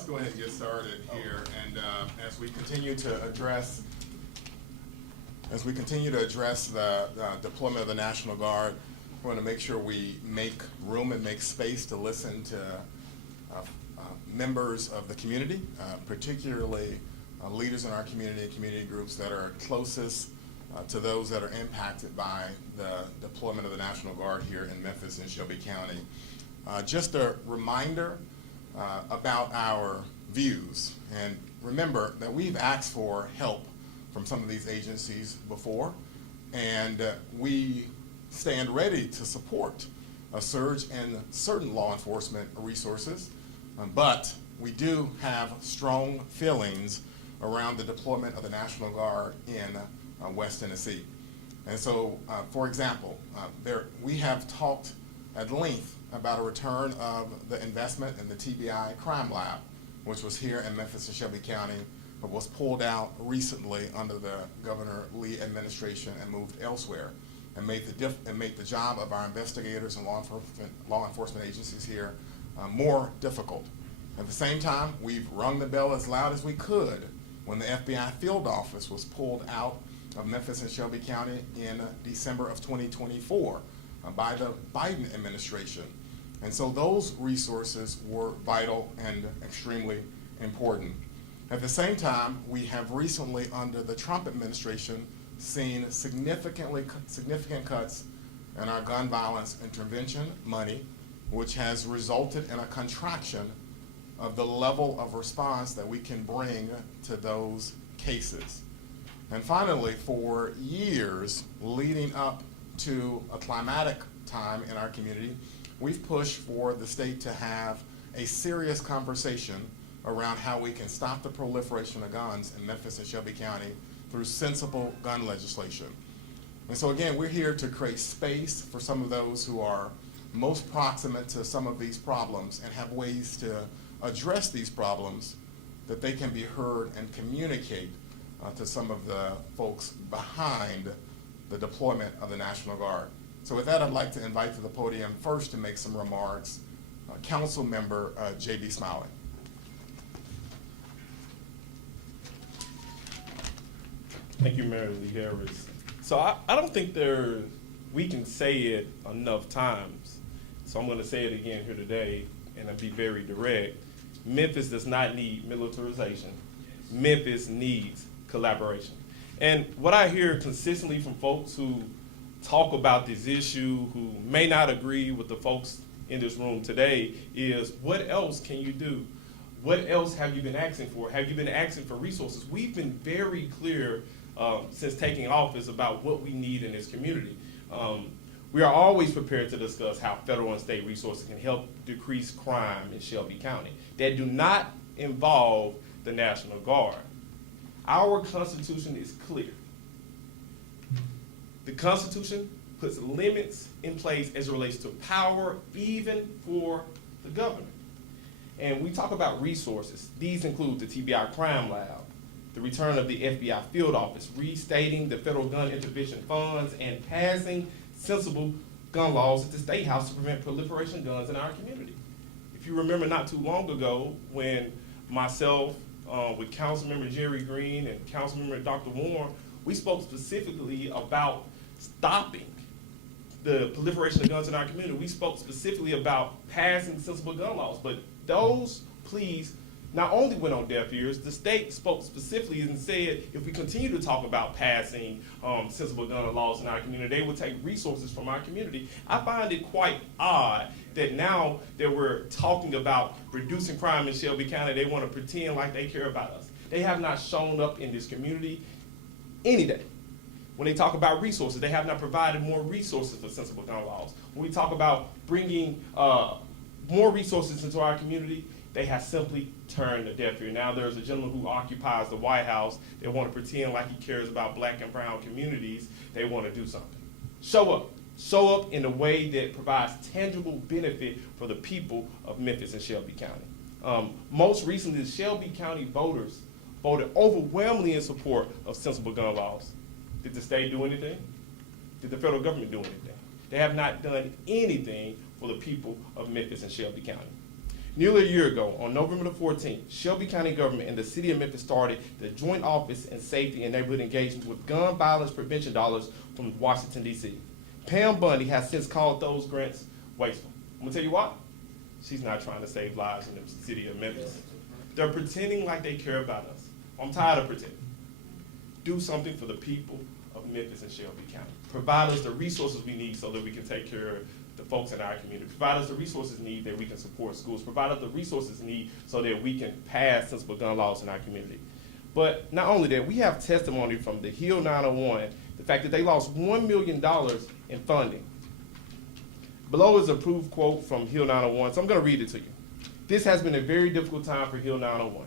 let's go ahead and get started here. And as we continue to address the deployment of the National Guard, we want to make sure we make room and make space to listen to members of the community, particularly leaders in our community groups that are closest to those that are impacted by the deployment of the National Guard here in Memphis and Shelby County. Just a reminder about our views, and remember that we've asked for help from some of these agencies before, and we stand ready to support a surge in certain law enforcement resources, but we do have strong feelings around the deployment of the National Guard in West Tennessee. And so, for example, we have talked at length about a return of the investment in the TBI Crime Lab, which was here in Memphis and Shelby County, but was pulled out recently under the Governor Lee administration and moved elsewhere, and made the job of our investigators and law enforcement agencies here more difficult. At the same time, we've rung the bell as loud as we could when the FBI field office was pulled out of Memphis and Shelby County in December of 2024 by the Biden administration. And so those resources were vital and extremely important. At the same time, we have recently, under the Trump administration, seen significant cuts in our gun violence intervention money, which has resulted in a contraction of the level of response that we can bring to those cases. And finally, for years leading up to a climatic time in our community, we've pushed for the state to have a serious conversation around how we can stop the proliferation of guns in Memphis and Shelby County through sensible gun legislation. And so again, we're here to create space for some of those who are most proximate to some of these problems and have ways to address these problems that they can be heard and communicate to some of the folks behind the deployment of the National Guard. So with that, I'd like to invite to the podium first to make some remarks, Council Member J.B. Smiley. Thank you, Mayor Lee Harris. So I don't think we can say it enough times. So I'm going to say it again here today, and I'll be very direct. Memphis does not need militarization. Memphis needs collaboration. And what I hear consistently from folks who talk about this issue, who may not agree with the folks in this room today, is what else can you do? What else have you been asking for? Have you been asking for resources? We've been very clear since taking office about what we need in this community. We are always prepared to discuss how federal and state resources can help decrease crime in Shelby County that do not involve the National Guard. Our Constitution is clear. The Constitution puts limits in place as it relates to power, even for the governor. And we talk about resources. These include the TBI Crime Lab, the return of the FBI field office, restating the federal gun intervention funds, and passing sensible gun laws at the State House to prevent proliferation of guns in our community. If you remember not too long ago when myself, with Councilmember Jerry Green and Councilmember Dr. Warren, we spoke specifically about stopping the proliferation of guns in our community. We spoke specifically about passing sensible gun laws, but those pleas not only went on deaf ears, the state spoke specifically and said if we continue to talk about passing sensible gun laws in our community, they will take resources from our community. I find it quite odd that now that we're talking about reducing crime in Shelby County, they want to pretend like they care about us. They have not shown up in this community any day. When they talk about resources, they have not provided more resources for sensible gun laws. When we talk about bringing more resources into our community, they have simply turned a deaf ear. Now there's a gentleman who occupies the White House. They want to pretend like he cares about black and brown communities. They want to do something. Show up. Show up in a way that provides tangible benefit for the people of Memphis and Shelby County. Most recently, the Shelby County voters voted overwhelmingly in support of sensible gun laws. Did the state do anything? Did the federal government do anything? They have not done anything for the people of Memphis and Shelby County. Nearly a year ago, on November the 14th, Shelby County government and the city of Memphis started the Joint Office in Safety and Neighborhood Engagement with gun violence prevention dollars from Washington, D.C. Pam Bundy has since called those grants wasteful. I'm gonna tell you why. She's not trying to save lives in the city of Memphis. They're pretending like they care about us. I'm tired of pretending. Do something for the people of Memphis and Shelby County. Provide us the resources we need so that we can take care of the folks in our community. Provide us the resources we need that we can support schools. Provide us the resources we need so that we can pass sensible gun laws in our community. But not only that, we have testimony from the Hill 901, the fact that they lost $1 million in funding. Below is a approved quote from Hill 901, so I'm going to read it to you. This has been a very difficult time for Hill 901.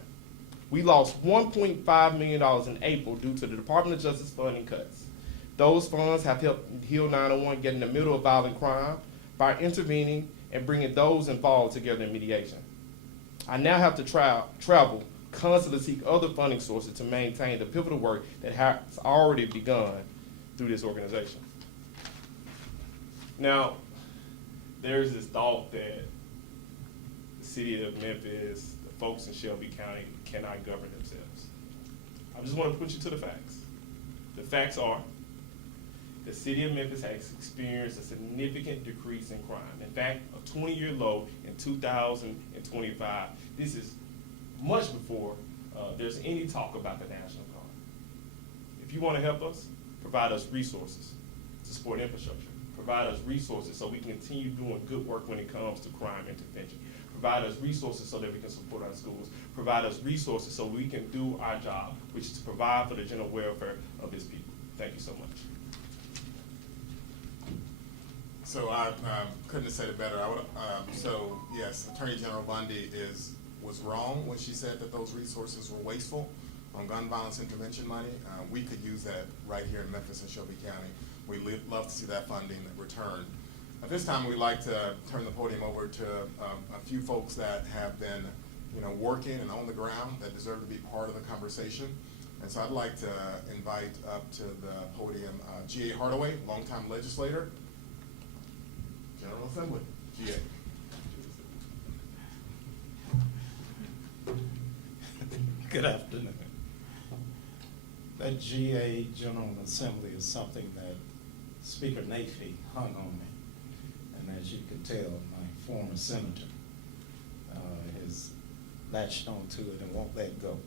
We lost $1.5 million in April due to the Department of Justice funding cuts. Those funds have helped Hill 901 get in the middle of violent crime by intervening and bringing those involved together in mediation. I now have to travel constantly to seek other funding sources to maintain the pivotal work that has already begun through this organization. Now, there's this thought that the city of Memphis, the folks in Shelby County cannot govern themselves. I just want to put you to the facts. The facts are the city of Memphis has experienced a significant decrease in crime. In fact, a 20-year low in 2025. This is much before there's any talk about the National Guard. If you want to help us, provide us resources to support infrastructure. Provide us resources so we can continue doing good work when it comes to crime intervention. Provide us resources so that we can support our schools. Provide us resources so we can do our job, which is to provide for the general welfare of this people. Thank you so much. So I couldn't have said it better. So yes, Attorney General Bundy was wrong when she said that those resources were wasteful on gun violence intervention money. We could use that right here in Memphis and Shelby County. We'd love to see that funding returned. At this time, we'd like to turn the podium over to a few folks that have been, working and on the ground that deserve to be part of the conversation. And so I'd like to invite up to the podium G.A. Hardaway, longtime legislator, General Assembly. G.A. Good afternoon. That GA General Assembly is something that Speaker Nafee hung on me. And as you can tell, my former senator has latched onto it and won't let go.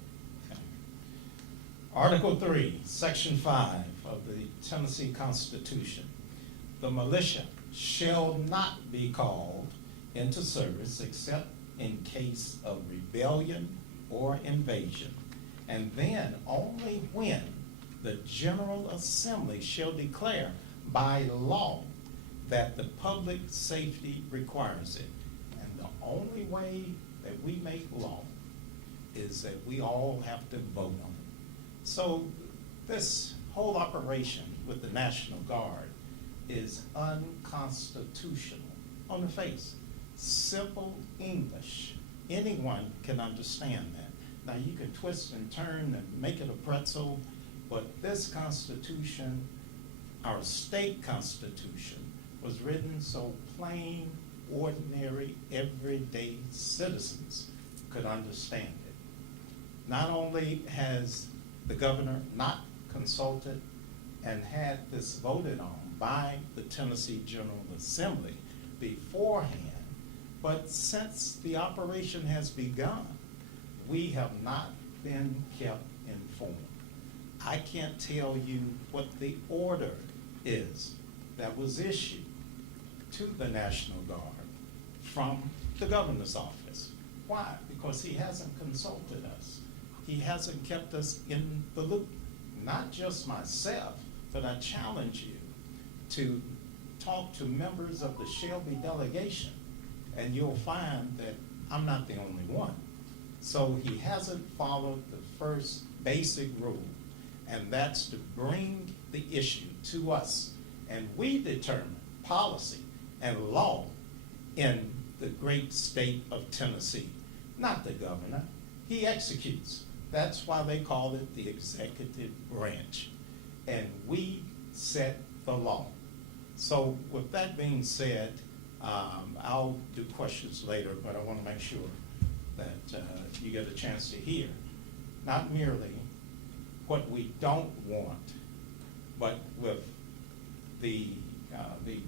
Article 3, Section 5 of the Tennessee Constitution. The militia shall not be called into service except in case of rebellion or invasion, and then only when the General Assembly shall declare by law that the public safety requires it. And the only way that we make law is that we all have to vote on it. So this whole operation with the National Guard is unconstitutional on the face. Simple English. Anyone can understand that. Now you can twist and turn and make it a pretzel, but this Constitution, our state Constitution, was written so plain, ordinary, everyday citizens could understand it. Not only has the governor not consulted and had this voted on by the Tennessee General Assembly beforehand, but since the operation has begun, we have not been kept informed. I can't tell you what the order is that was issued to the National Guard from the governor's office. Why? Because he hasn't consulted us. He hasn't kept us in the loop. Not just myself, but I challenge you to talk to members of the Shelby delegation, and you'll find that I'm not the only one. So he hasn't followed the first basic rule, and that's to bring the issue to us. And we determine policy and law in the great state of Tennessee, not the governor. He executes. That's why they call it the executive branch. And we set the law. So with that being said, I'll do questions later, but I want to make sure that you get a chance to hear not merely what we don't want, but with the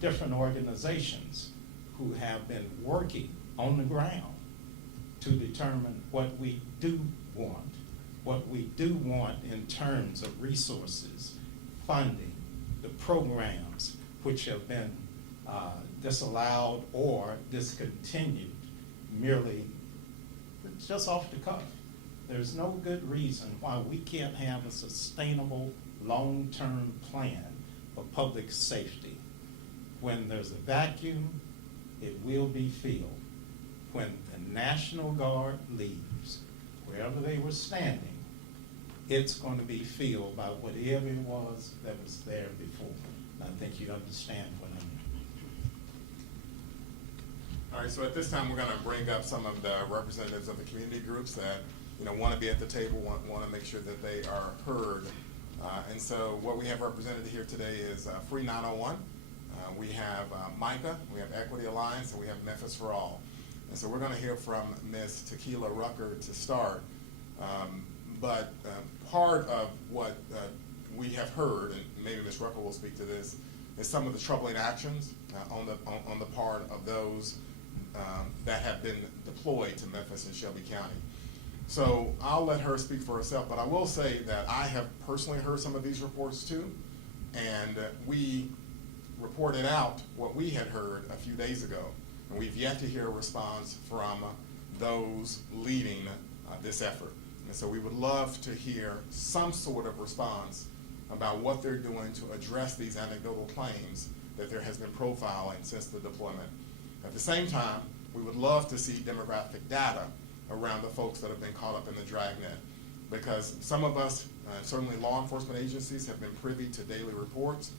different organizations who have been working on the ground to determine what we do want in terms of resources, funding, the programs which have been disallowed or discontinued merely just off the cuff. There's no good reason why we can't have a sustainable long-term plan for public safety. When there's a vacuum, it will be filled. When the National Guard leaves, wherever they were standing, it's going to be filled by whatever it was that was there before. And I think you understand what I mean. All right, so at this time, we're going to bring up some of the representatives of the community groups that want to be at the table, want to make sure that they are heard. And so what we have represented here today is Free 901. We have Micah, we have Equity Alliance, and we have Memphis for All. And so we're going to hear from Ms. Tequila Rucker to start. But part of what we have heard, and maybe Ms. Rucker will speak to this, is some of the troubling actions on the part of those that have been deployed to Memphis and Shelby County. So I'll let her speak for herself, but I will say that I have personally heard some of these reports too, and we reported out what we had heard a few days ago, and we've yet to hear a response from those leading this effort. And so we would love to hear some sort of response about what they're doing to address these anecdotal claims that there has been profiling since the deployment. At the same time, we would love to see demographic data around the folks that have been caught up in the dragnet, because some of us, certainly law enforcement agencies, have been privy to daily reports.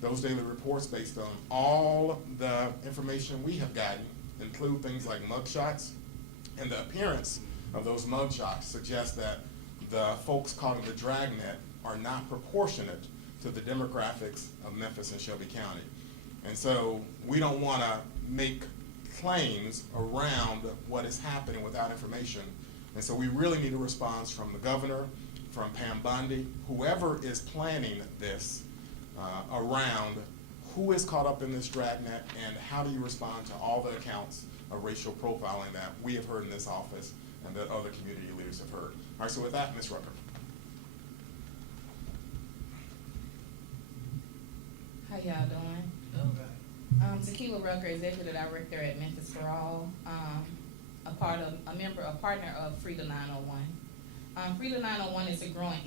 Those daily reports, based on all the information we have gotten, include things like mugshots, and the appearance of those mugshots suggest that the folks caught in the dragnet are not proportionate to the demographics of Memphis and Shelby County. And so we don't want to make claims around what is happening without information. And so we really need a response from the governor, from Pam Bondi, whoever is planning this, around who is caught up in this dragnet and how do you respond to all the accounts of racial profiling that we have heard in this office and that other community leaders have heard. All right, so with that, Ms. Rucker. How y'all doing? Tequila Rucker, Executive Director at Memphis for All, a partner of Freedom 901. Freedom 901 is a growing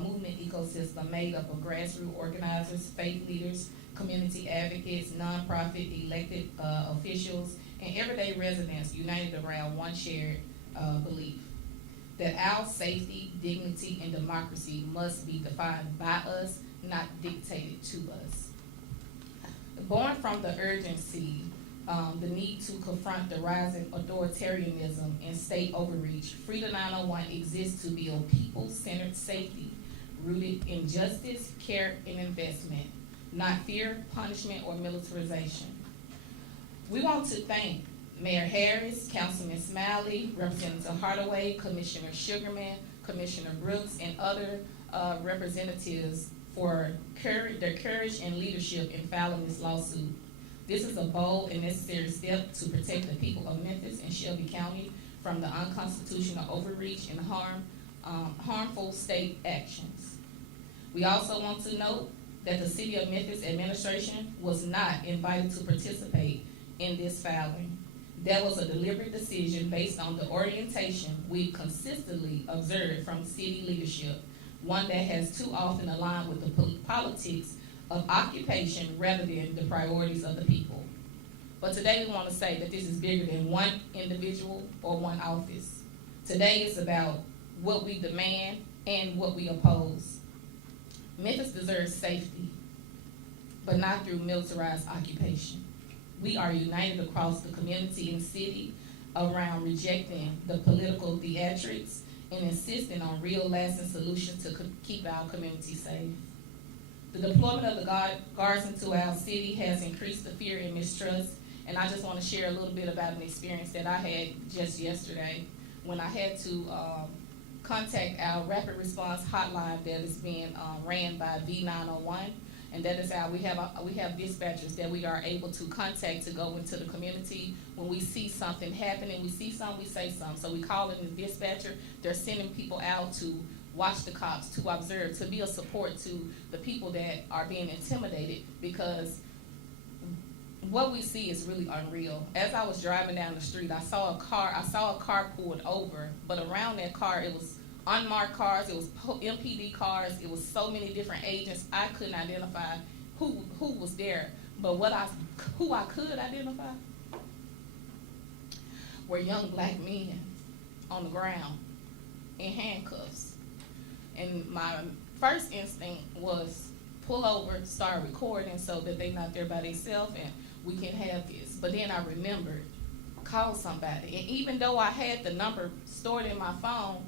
movement ecosystem made up of grassroots organizers, faith leaders, community advocates, nonprofit elected officials, and everyday residents united around one shared belief that our safety, dignity, and democracy must be defined by us, not dictated to us. Born from the urgency, the need to confront the rising authoritarianism and state overreach, Freedom 901 exists to build people-centered safety rooted in justice, care, and investment, not fear, punishment, or militarization. We want to thank Mayor Harris, Councilman Smiley, Representative Hardaway, Commissioner Sugarman, Commissioner Brooks, and other representatives for their courage and leadership in filing this lawsuit. This is a bold and necessary step to protect the people of Memphis and Shelby County from the unconstitutional overreach and harmful state actions. We also want to note that the City of Memphis administration was not invited to participate in this filing. That was a deliberate decision based on the orientation we consistently observed from city leadership, one that has too often aligned with the politics of occupation rather than the priorities of the people. But today we want to say that this is bigger than one individual or one office. Today is about what we demand and what we oppose. Memphis deserves safety, but not through militarized occupation. We are united across the community and city around rejecting the political theatrics and insisting on real lasting solutions to keep our community safe. The deployment of the guards into our city has increased the fear and mistrust And I just want to share a little bit about an experience that I had just yesterday when I had to contact our rapid response hotline that is being ran by V901. And that is how we have dispatchers that we are able to contact to go into the community when we see something happening. We see something, we say something. So we call in the dispatcher. They're sending people out to watch the cops, to observe, to be a support to the people that are being intimidated, because what we see is really unreal. As I was driving down the street, I saw a car pulled over, but around that car it was unmarked cars, it was MPD cars, it was so many different agents. I couldn't identify who was there, but who I could identify were young black men on the ground in handcuffs. And my first instinct was pull over, start recording so that they're not there by themselves and we can have this. But then I remembered, call somebody. And even though I had the number stored in my phone,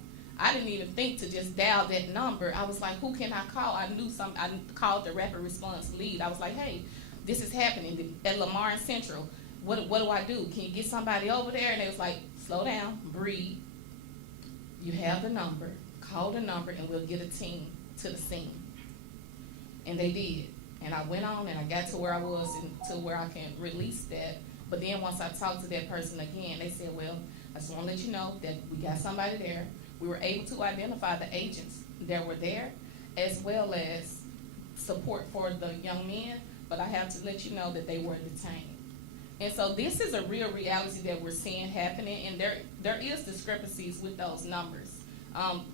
I didn't even think to just dial that number. I was like, who can I call? I called the rapid response lead. I was like, hey, this is happening at Lamar and Central. What do I do? Can you get somebody over there? And they was like, slow down, breathe. You have the number, call the number, and we'll get a team to the scene. And they did. And I went on and I got to where I was and to where I can release that. But then once I talked to that person again, they said, well, I just want to let you know that we got somebody there. We were able to identify the agents that were there, as well as support for the young men, but I have to let you know that they were detained. And so this is a real reality that we're seeing happening, and there is discrepancies with those numbers.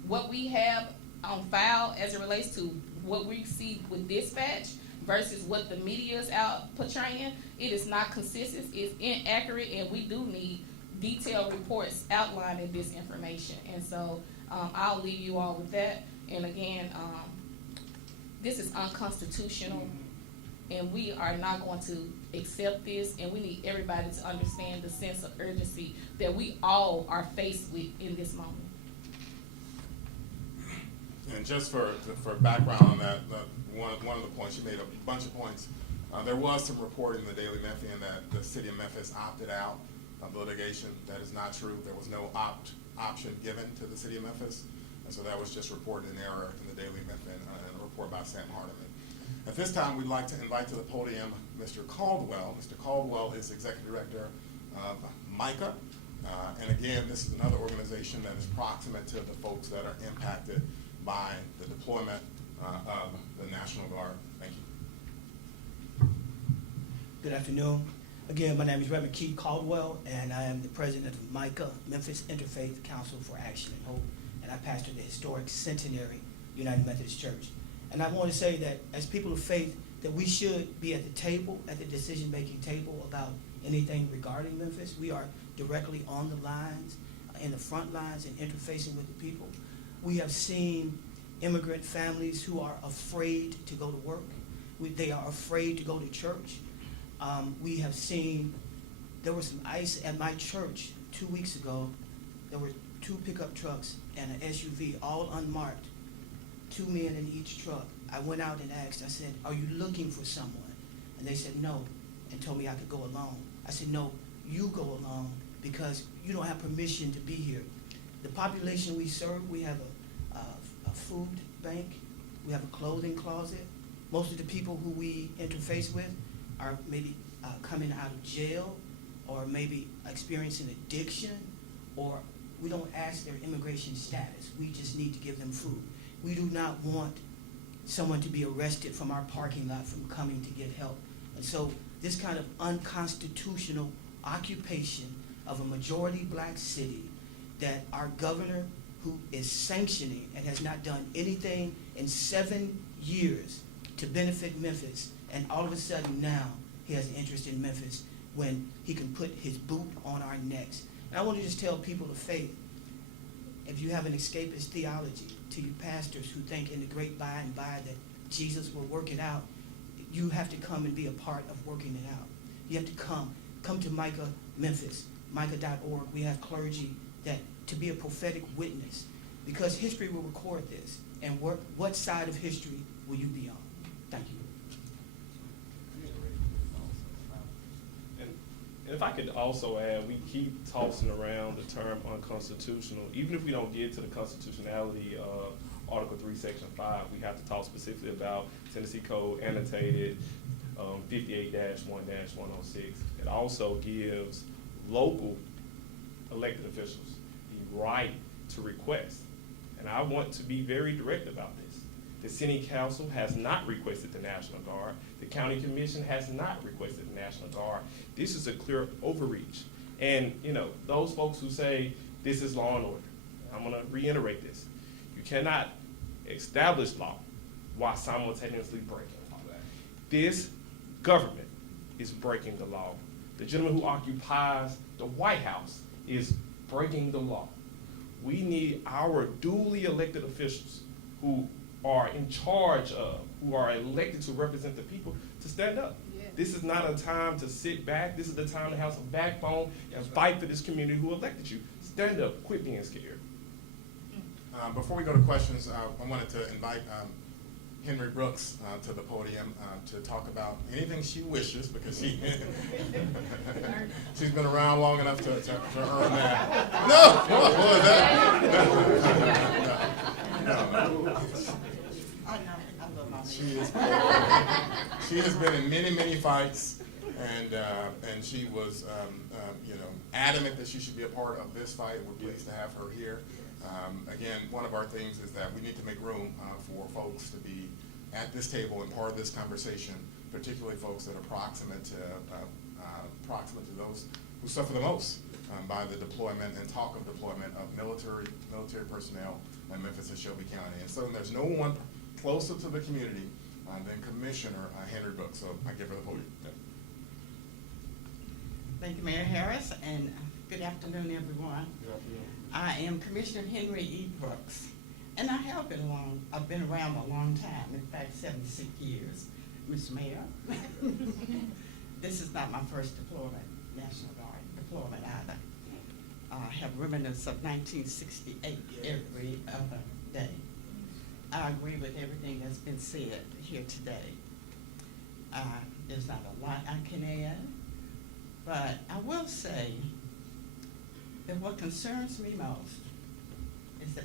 What we have on file as it relates to what we see with dispatch versus what the media is out portraying, it is not consistent, it's inaccurate, and we do need detailed reports outlining this information. And so I'll leave you all with that. And again, this is unconstitutional, and we are not going to accept this, and we need everybody to understand the sense of urgency that we all are faced with in this moment. And just for background on that, one of the points, you made a bunch of points. There was some reporting in the Daily Memphian that the city of Memphis opted out of litigation. That is not true. There was no option given to the city of Memphis, and so that was just reported in error in the Daily Memphian, a report by Sam Hardiman. At this time, we'd like to invite to the podium Mr. Caldwell. Mr. Caldwell is Executive Director of MICA, and again, this is another organization that is proximate to the folks that are impacted by the deployment of the National Guard. Thank you. Good afternoon. Again, my name is Reverend Keith Caldwell, and I am the president of MICA, Memphis Interfaith Council for Action and Hope, and I pastor the historic Centenary United Methodist Church. And I want to say that as people of faith, that we should be at the table, at the decision-making table about anything regarding Memphis. We are directly on the lines, in the front lines, and interfacing with the people. We have seen immigrant families who are afraid to go to work. They are afraid to go to church. We have seen, there was some ICE at my church 2 weeks ago. There were 2 pickup trucks and an SUV, all unmarked, 2 men in each truck. I went out and asked, I said, are you looking for someone? And they said no, and told me I could go alone. I said, no, you go alone because you don't have permission to be here. The population we serve, we have a food bank, we have a clothing closet. Most of the people who we interface with are maybe coming out of jail, or maybe experiencing addiction, or we don't ask their immigration status. We just need to give them food. We do not want someone to be arrested from our parking lot from coming to get help. And so this kind of unconstitutional occupation of a majority black city that our governor, who is sanctioning and has not done anything in 7 years to benefit Memphis, and all of a sudden now he has an interest in Memphis when he can put his boot on our necks. And I want to just tell people of faith, if you have an escapist theology, to you pastors who think in the great by and by that Jesus will work it out, you have to come and be a part of working it out. You have to come to MICA Memphis, MICA.org. We have clergy that to be a prophetic witness, because history will record this. And what side of history will you be on? Thank you. And if I could also add, we keep tossing around the term unconstitutional. Even if we don't get to the constitutionality of Article 3, Section 5, we have to talk specifically about Tennessee Code annotated 58-1-106. It also gives local elected officials the right to request. And I want to be very direct about this. The City Council has not requested the National Guard. The County Commission has not requested the National Guard. This is a clear overreach. And, you know, those folks who say this is law and order, I'm gonna reiterate this. You cannot establish law while simultaneously breaking law. This government is breaking the law. The gentleman who occupies the White House is breaking the law. We need our duly elected officials who are in charge of, who are elected to represent the people, to stand up. Yeah. This is not a time to sit back. This is the time to have some backbone and fight for this community who elected you. Stand up, quit being scared. Before we go to questions, I wanted to invite Henry Brooks to the podium to talk about anything she wishes, because she's been around long enough to earn that. No, what was that? No. I know, I love my She has been in many fights, and she was adamant that she should be a part of this fight. We're pleased to have her here. Again, one of our things is that we need to make room for folks to be at this table and part of this conversation, particularly folks that are proximate to those who suffer the most by the deployment and talk of deployment of military personnel in Memphis and Shelby County. And so there's no one closer to the community than Commissioner Henry Brooks. So I give her the podium. Yep. Thank you, Mayor Harris, and good afternoon, everyone. Good afternoon. I am Commissioner Henry E. Brooks, and I've been around a long time, in fact, 76 years, Mr. Mayor. This is not my first deployment, National Guard deployment either. I have remnants of 1968 every other day. I agree with everything that's been said here today. There's not a lot I can add, but I will say that what concerns me most is the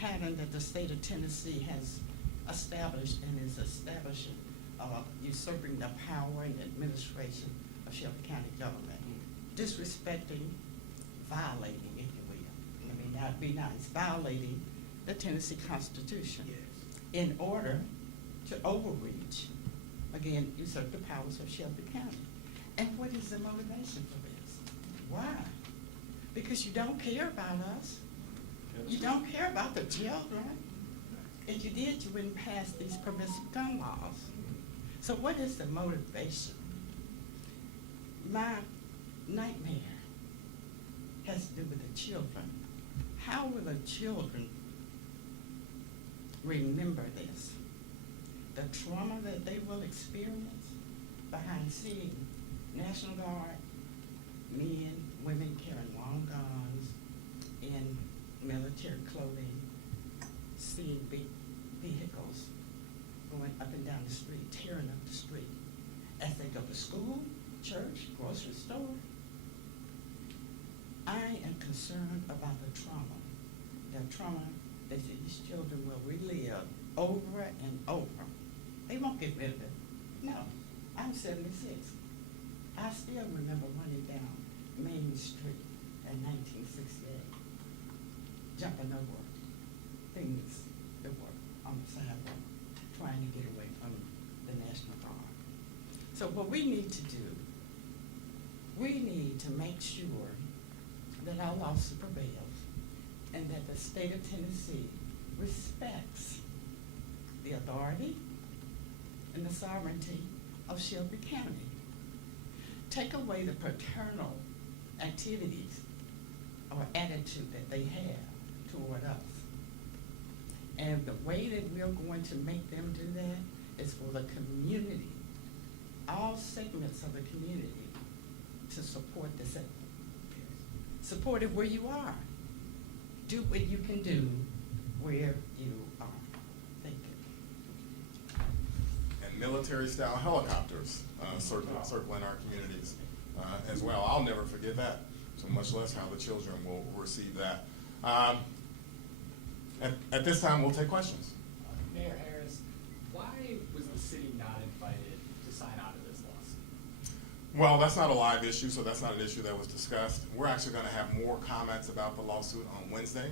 pattern that the state of Tennessee has established and is establishing of usurping the power and administration of Shelby County government, disrespecting, violating, if you will, let me not be nice, violating the Tennessee Constitution in order to overreach, again, usurp the powers of Shelby County. And what is the motivation for this? Why? Because you don't care about us. You don't care about the children. If you did, you wouldn't pass these permissive gun laws. So what is the motivation? My nightmare has to do with the children. How will the children remember this? The trauma that they will experience behind seeing National Guard, men, women carrying long guns, in military clothing, seeing big vehicles going up and down the street, tearing up the street as they go to school, church, grocery store. I am concerned about the trauma that these children will relive over and over. They won't get rid of it. No, I'm 76. I still remember running down Main Street in 1968, jumping over things that were on the sidewalk, trying to get away from the National Guard. So what we need to do, we need to make sure that our lawsuit prevails and that the state of Tennessee respects the authority and the sovereignty of Shelby County. Take away the paternal activities or attitude that they have toward us. And the way that we're going to make them do that is for the community, all segments of the community, to support this effort. Support it where you are. Do what you can do where you are. Thank you. And military-style helicopters circling our communities as well. I'll never forget that, so much less how the children will receive that. At this time, we'll take questions. Mayor Harris, why was the city not invited to sign on to this lawsuit? Well, that's not a live issue, so that's not an issue that was discussed. We're actually going to have more comments about the lawsuit on Wednesday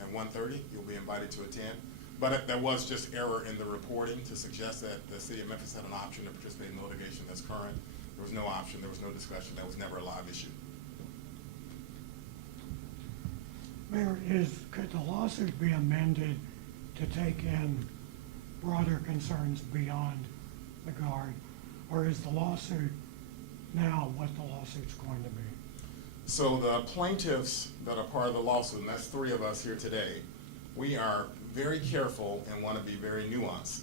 at 1:30. You'll be invited to attend. But there was just error in the reporting to suggest that the city of Memphis had an option to participate in the litigation that's current. There was no option, there was no discussion, that was never a live issue. Mayor, could the lawsuit be amended to take in broader concerns beyond the Guard? Or is the lawsuit now what the lawsuit's going to be? So the plaintiffs that are part of the lawsuit, and that's 3 of us here today, we are very careful and want to be very nuanced.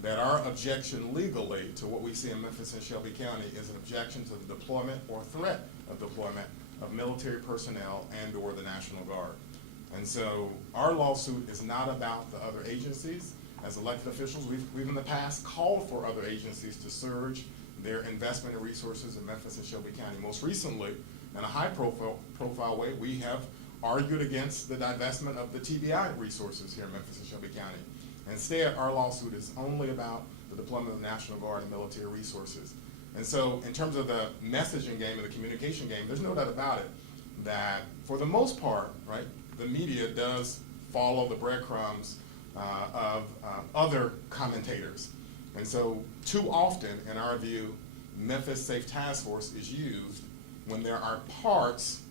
That our objection legally to what we see in Memphis and Shelby County is an objection to the deployment or threat of deployment of military personnel and or the National Guard. And so our lawsuit is not about the other agencies. As elected officials, we've in the past called for other agencies to surge their investment and resources in Memphis and Shelby County. Most recently, in a high profile way, we have argued against the divestment of the TBI resources here in Memphis and Shelby County. Instead, our lawsuit is only about the deployment of the National Guard and military resources. And so in terms of the messaging game and the communication game, there's no doubt about it that for the most part, right, the media does follow the breadcrumbs of other commentators. And so too often, in our view, Memphis Safe Task Force is used when there are parts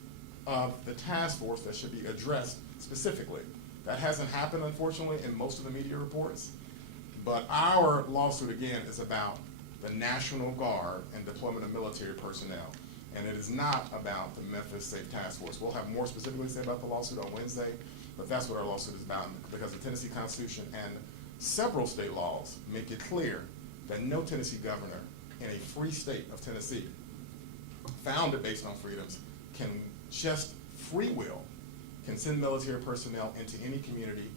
of the task force that should be addressed specifically. That hasn't happened, unfortunately, in most of the media reports. But our lawsuit, again, is about the National Guard and deployment of military personnel. And it is not about the Memphis Safe Task Force. We'll have more specifically to say about the lawsuit on Wednesday, but that's what our lawsuit is about, because the Tennessee Constitution and several state laws make it clear that no Tennessee governor in a free state of Tennessee, founded based on freedoms, can just free will, can send military personnel into any community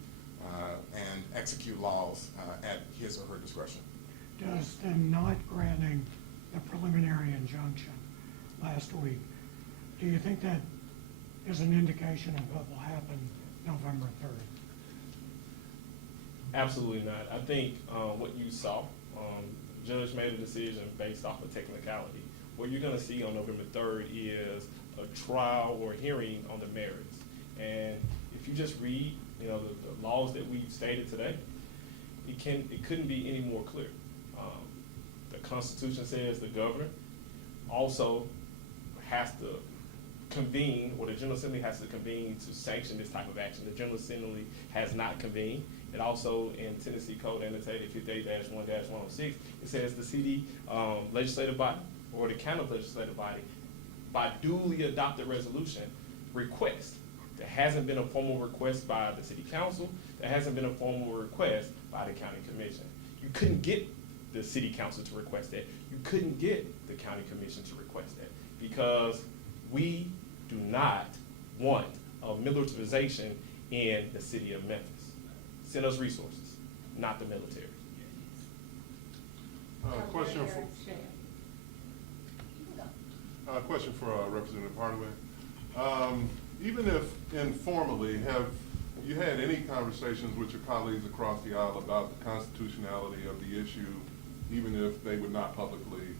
and execute laws at his or her discretion. Does them not granting the preliminary injunction last week, do you think that is an indication of what will happen November 3rd? Absolutely not. I think what you saw, the judge made a decision based off of technicality. What you're going to see on November 3rd is a trial or hearing on the merits. And if you just read, the laws that we've stated today, it couldn't be any more clear. The Constitution says the governor also has to convene, or the General Assembly has to convene to sanction this type of action. The General Assembly has not convened. It also, in Tennessee Code annotated 58-1-106, it says the city legislative body or the county legislative body, by duly adopted resolution, request. There hasn't been a formal request by the city council. There hasn't been a formal request by the county commission. You couldn't get the city council to request that. You couldn't get the county commission to request that, because we do not want a militarization in the city of Memphis. Send us resources, not the military. Question for Representative Hardaway. Even if informally, have you had any conversations with your colleagues across the aisle about the constitutionality of the issue, even if they would not publicly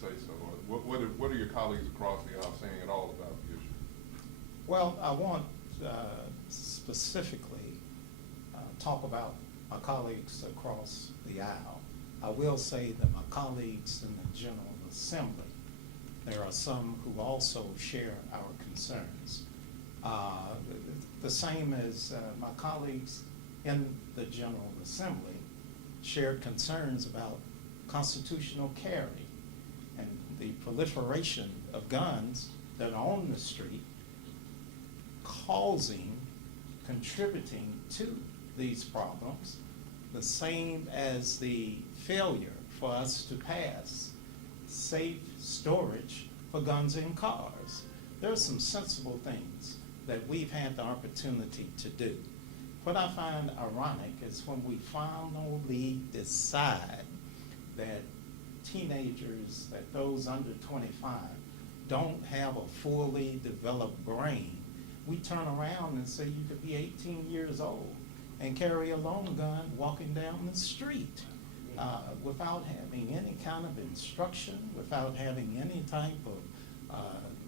say so? Or what are your colleagues across the aisle saying at all about the issue? Well, I want specifically talk about my colleagues across the aisle. I will say that my colleagues in the General Assembly, there are some who also share our concerns. The same as my colleagues in the General Assembly shared concerns about constitutional carry and the proliferation of guns that are on the street, contributing to these problems, the same as the failure for us to pass safe storage for guns in cars. There are some sensible things that we've had the opportunity to do. What I find ironic is when we finally decide that teenagers, that those under 25, don't have a fully developed brain, we turn around and say you could be 18 years old and carry a long gun walking down the street without having any kind of instruction, without having any type of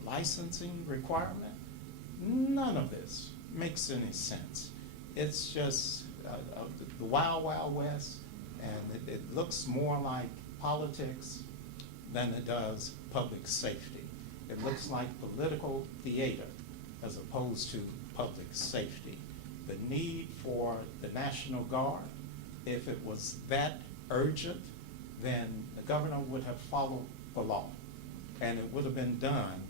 licensing requirement. None of this makes any sense. It's just the wild, wild west, and it looks more like politics than it does public safety. It looks like political theater as opposed to public safety. The need for the National Guard, if it was that urgent, then the governor would have followed the law, and it would have been done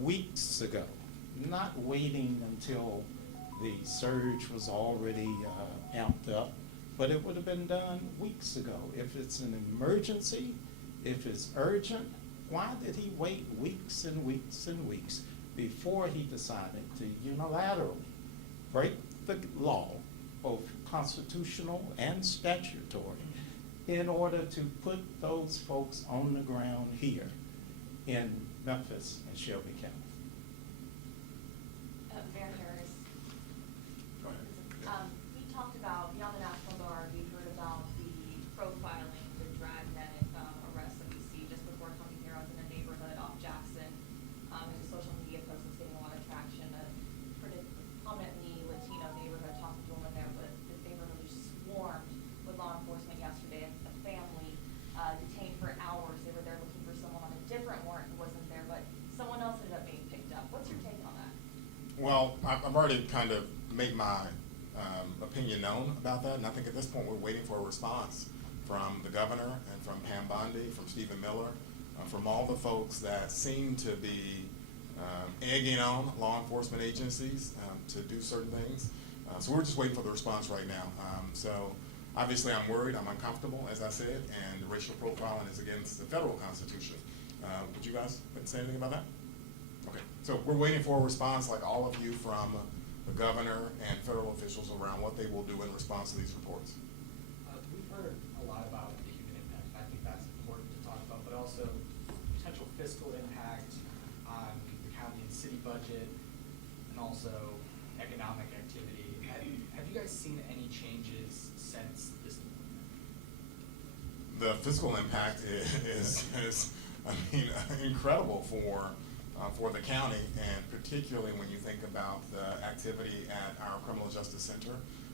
weeks ago, not waiting until the surge was already amped up, but it would have been done weeks ago. If it's an emergency, if it's urgent, why did he wait weeks and weeks and weeks before he decided to unilaterally break the law, both constitutional and statutory, in order to put those folks on the ground here in Memphis and Shelby County? Mayor Harris, Go ahead. we talked about, beyond the National Guard, we heard about the profiling, the dragnet arrests that we see just before coming here. I was in a neighborhood off Jackson. There's a social media post that's getting a lot of traction. A pretty prominently Latino neighborhood, talking to a woman there, but the neighborhood was swarmed with law enforcement yesterday. A family detained for hours. They were there looking for someone on a different warrant who wasn't there, but someone else ended up being picked up. What's your take on that? Well, I've already kind of made my opinion known about that, and I think at this point we're waiting for a response from the governor and from Pam Bondi, from Stephen Miller, from all the folks that seem to be egging on law enforcement agencies to do certain things. So we're just waiting for the response right now. So obviously I'm worried, I'm uncomfortable, as I said, and racial profiling is against the federal constitution. Would you guys say anything about that? Okay, so we're waiting for a response, like all of you, from the governor and federal officials around what they will do in response to these reports. We've heard a lot about the human impact. I think that's important to talk about, but also potential fiscal impact on the county and city budget, and also economic activity. Have you guys seen any changes since this deployment? The fiscal impact is I mean, incredible for the county, and particularly when you think about the activity at our criminal justice center,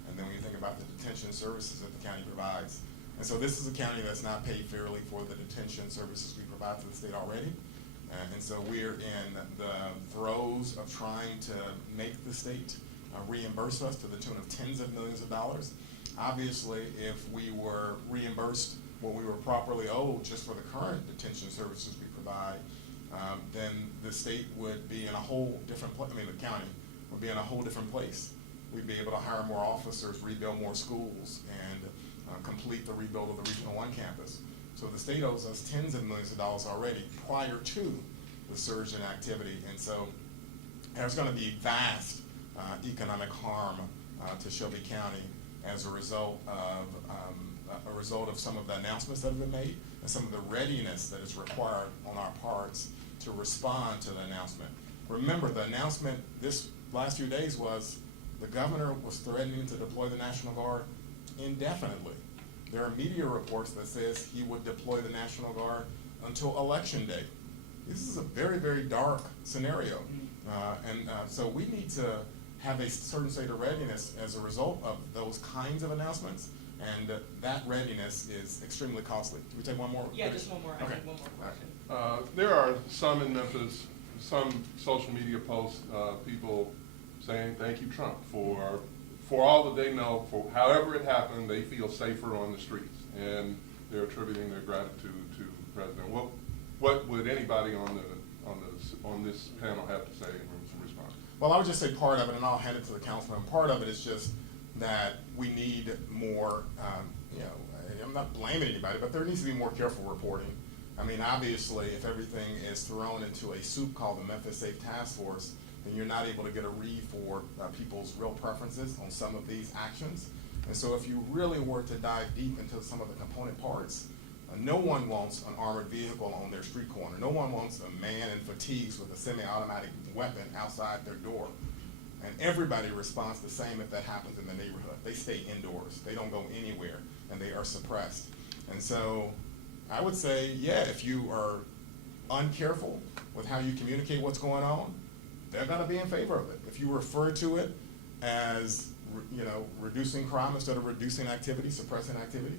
and then when you think about the detention services that the county provides. And so this is a county that's not paid fairly for the detention services we provide to the state already. And so we're in the throes of trying to make the state reimburse us to the tune of tens of millions of dollars. Obviously, if we were reimbursed what we were properly owed just for the current detention services we provide, then the state would be in a whole different place. I mean, the county would be in a whole different place. We'd be able to hire more officers, rebuild more schools, and complete the rebuild of the Regional 1 campus. So the state owes us tens of millions of dollars already prior to the surge in activity. And so there's going to be vast economic harm to Shelby County as a result of some of the announcements that have been made and some of the readiness that is required on our parts to respond to the announcement. Remember, the announcement this last few days was the governor was threatening to deploy the National Guard indefinitely. There are media reports that says he would deploy the National Guard until Election Day. This is a very, very dark scenario. So we need to have a certain state of readiness as a result of those kinds of announcements, and that readiness is extremely costly. Can we take one more? Yeah, just one more, I Okay. think one more question. There are some in Memphis, some social media posts, people saying, thank you, Trump, for all that they know, for however it happened, they feel safer on the streets, and they're attributing their gratitude to the president. What would anybody on this panel have to say in response? Well, I would just say part of it, and I'll hand it to the councilman. Part of it is just that we need more, I'm not blaming anybody, but there needs to be more careful reporting. I mean, obviously, if everything is thrown into a soup called the Memphis Safe Task Force, then you're not able to get a read for people's real preferences on some of these actions. And so if you really were to dive deep into some of the component parts, No one wants an armored vehicle on their street corner. No one wants a man in fatigues with a semi-automatic weapon outside their door. And everybody responds the same if that happens in the neighborhood. They stay indoors. They don't go anywhere, and they are suppressed. And so I would say, yeah, if you are uncareful with how you communicate what's going on, they're going to be in favor of it. If you refer to it as, reducing crime instead of reducing activity, suppressing activity,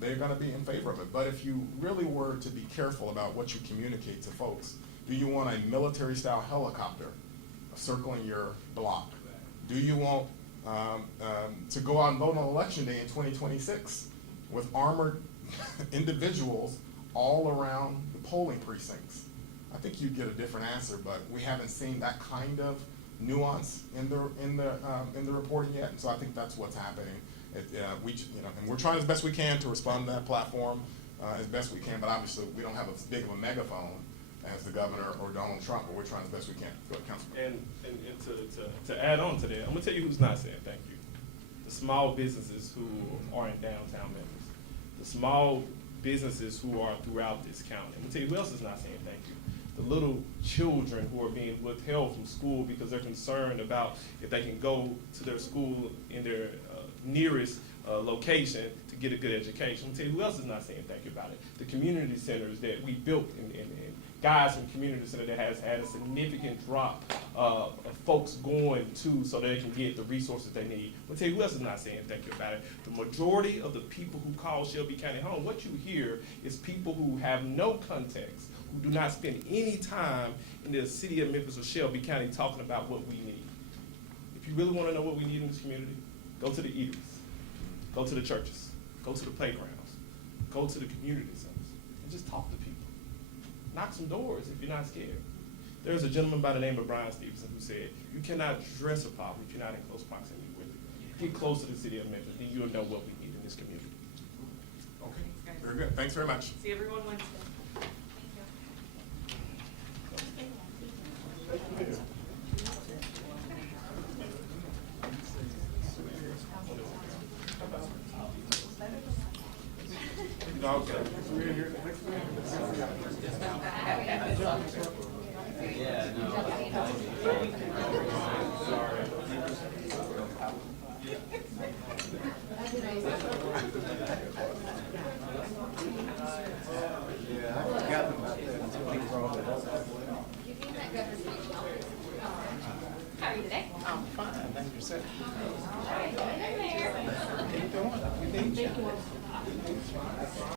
they're going to be in favor of it. But if you really were to be careful about what you communicate to folks, do you want a military-style helicopter circling your block? Do you want to go out and vote on election day in 2026 with armored individuals all around the polling precincts? I think you'd get a different answer, but we haven't seen that kind of nuance in the reporting yet, and so I think that's what's happening. And we're trying as best we can to respond to that platform as best we can, but obviously we don't have as big of a megaphone as the governor or Donald Trump, but we're trying as best we can. Go ahead, Councilman. And to add on to that, I'm gonna tell you who's not saying thank you. The small businesses who are in downtown Memphis. The small businesses who are throughout this county. I'm gonna tell you who else is not saying thank you. The little children who are being withheld from school because they're concerned about if they can go to their school in their nearest location to get a good education. I'm gonna tell you who else is not saying thank you about it. The community centers that we built in guys from community center that has had a significant drop of folks going to so they can get the resources they need. I'm gonna tell you who else is not saying thank you about it. The majority of the people who call Shelby County home, what you hear is people who have no context, who do not spend any time in the city of Memphis or Shelby County talking about what we need. If you really wanna know what we need in this community, go to the eateries, go to the churches, go to the playgrounds, go to the community centers, and just talk to people. Knock some doors if you're not scared. There's a gentleman by the name of Brian Stevenson who said, you cannot address a problem if you're not in close proximity with it. Get close to the city of Memphis, then you'll know what we need in this community. Okay, very good. Thanks very much. See everyone Wednesday. How are you today? I'm fine, thank you, sir. All right, get in there. How you doing? We need you.